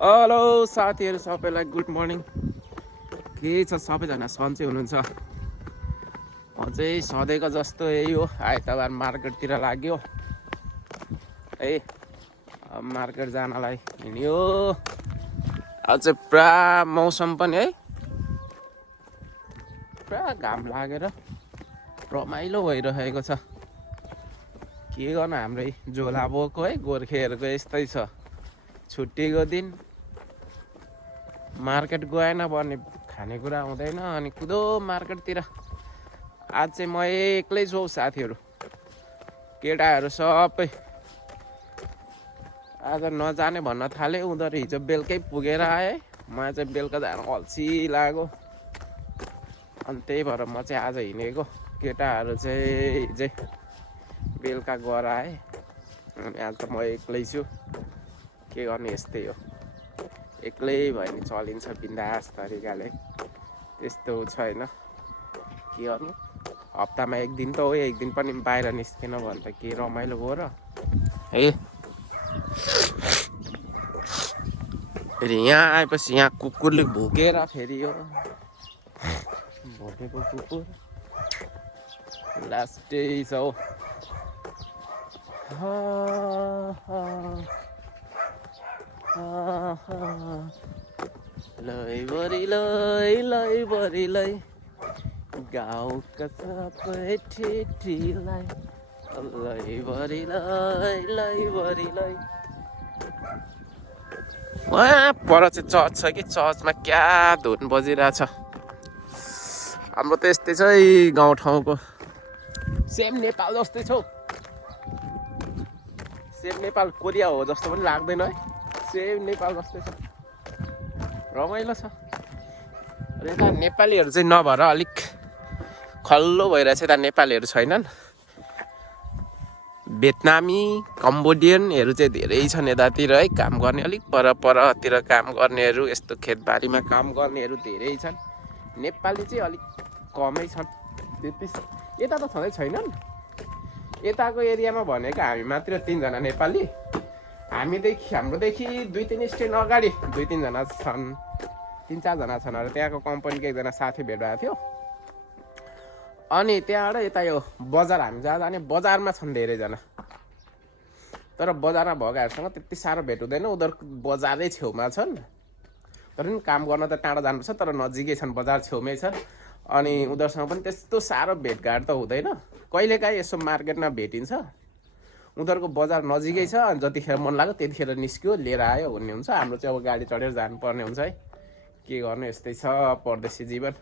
Hello साथीहरू सबैलाई good morning. के छ सबैजना सन्चै हुनुहुन्छ? अझै सधैँको जस्तो यही हो, आइतबार मार्केटतिर लाग्यो है। मार्केट जानलाई हिँड्यो। अझै पुरा मौसम पनि है पुरा घाम लागेर रमाइलो भइरहेको छ। के गर्नु, हाम्रै झोला बोको है गोर्खेहरूको यस्तै छ। छुट्टीको दिन मार्केट गएन भने खानेकुरा हुँदैन अनि कुदो मार्केटतिर। आज चाहिँ म एक्लै छु साथीहरू, केटाहरू सबै आज नजाने भन्न थाले। उनीहरू हिजो बेलुकै पुगेर आए, मलाई चाहिँ बेलुका जान अल्छी लाग्यो अनि त्यही भएर म चाहिँ आज हिँडेको। केटाहरू चाहिँ हिजै बेलुका गएर आए अनि आज त म एक्लै छु। के गर्ने, यस्तै हो, एक्लै भयो नि चलिन्छ बिन्दास तरिकाले, त्यस्तो छैन। के गर्नु, हप्तामा एक दिन त हो, एक दिन पनि बाहिर निस्केन भने त के रमाइलो हो र है। फेरि यहाँ आएपछि यहाँ कुकुरले भुकेर फेरि यो भोकेको कुकुर लास्टै छ हौ। लैभरि लै गाउँका सबै ठिटीलाई लैभरि लै। वहाँ पर चाहिँ चर्च छ कि चर्चमा क्या धुन बजिरहेछ। हाम्रो त यस्तै छ है गाउँठाउँको, सेम नेपाल जस्तै छ। सेम नेपाल कोरिया हो जस्तो पनि लाग्दैन है, सेम नेपाल जस्तै छ, रमाइलो छ। यता नेपालीहरू चाहिँ नभएर अलिक खल्लो भइरहेछ। यता नेपालीहरू छैनन्, भियतनामी कम्बोडियनहरू चाहिँ धेरै छन् यतातिर है। काम गर्ने अलिक परतिर काम गर्नेहरू, यस्तो खेतबारीमा काम गर्नेहरू धेरै छन्। नेपाली चाहिँ अलिक कमै छन्, त्यति। यता त छँदै छैनन्। यताको एरियामा भनेको हामी मात्र 3 जना नेपाली। हाम्रोदेखि 2-3 स्टेट अगाडि 2-3 जना छन्, 3-4 जना छन् अरे। त्यहाँको कम्पनीको एकजना साथी भेट भएको थियो अनि त्यहाँबाट यता यो बजार हामी जहाँ जाने बजारमा छन् धेरैजना। तर बजारमा भएकाहरूसँग त्यति साह्रो भेट हुँदैन, उनीहरूको बजारै छेउमा छन्। तर पनि काम गर्न त टाढा जानुपर्छ, तर नजिकै छन्, बजार छेउमै छ। अनि उनीहरूसँग पनि त्यस्तो साह्रो भेटघाट त हुँदैन, कहिलेकाहीँ यसो मार्केटमा भेटिन्छ। उनीहरूको बजार नजिकै छ अनि जतिखेर मन लाग्यो त्यतिखेर निस्क्यो, लिएर आयो भन्ने हुन्छ। हाम्रो चाहिँ अब गाडी चढेर जानुपर्ने हुन्छ है। के गर्नु, यस्तै छ परदेशी जीवन।